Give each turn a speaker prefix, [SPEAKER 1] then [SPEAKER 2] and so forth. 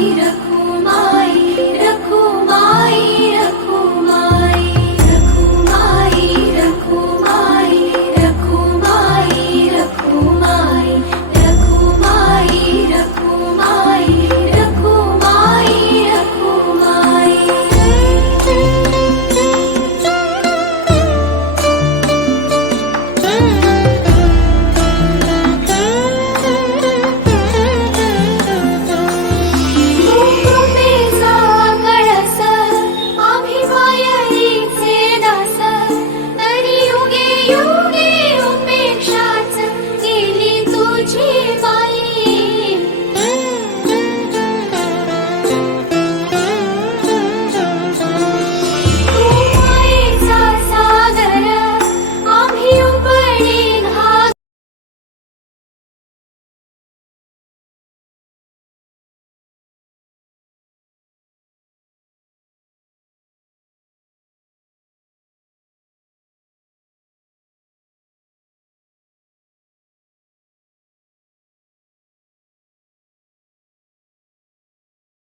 [SPEAKER 1] need. a Jesus.